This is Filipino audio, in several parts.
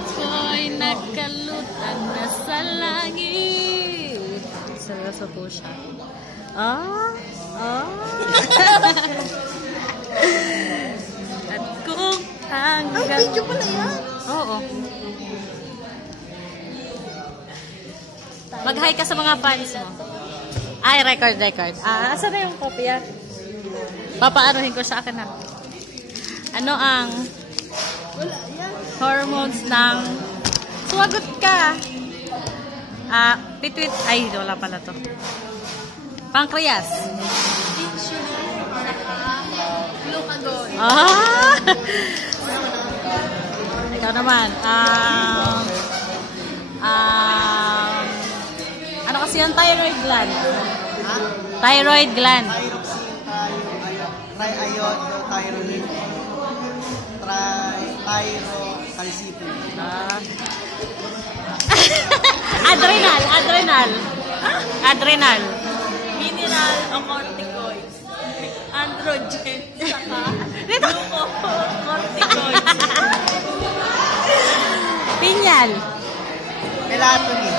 ako'y nagkalutan na sa langit. Seryoso po siya. At kung hanggang... Ay, video pala yan. Oo. Mag-hi ka sa mga fans mo. Ay, record. Asa na yung kopya? Papaanuhin ko sa akin na. Ano ang hormones ng... Sumagot ka! Pitwit... Ay, wala pala to. Pancreas. Glucagon. Ikaw naman. Ano kasi yung thyroid gland? Thyroid gland. Triiodothyroid. Tyrocalcium. Adrenal. Mineral o corticoids. Androgen. Saka glucocorticoids. Pineal. Melatonin.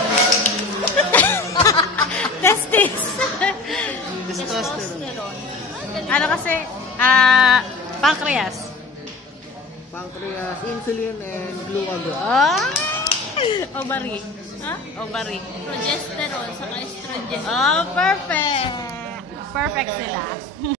Testis. Testosterone. Ano kasi? Pancreas. Pancreas, insulin, and glucagon. Ovary. Ovary. Progesterone. Saka estrogen. Perfect. Perfect sila.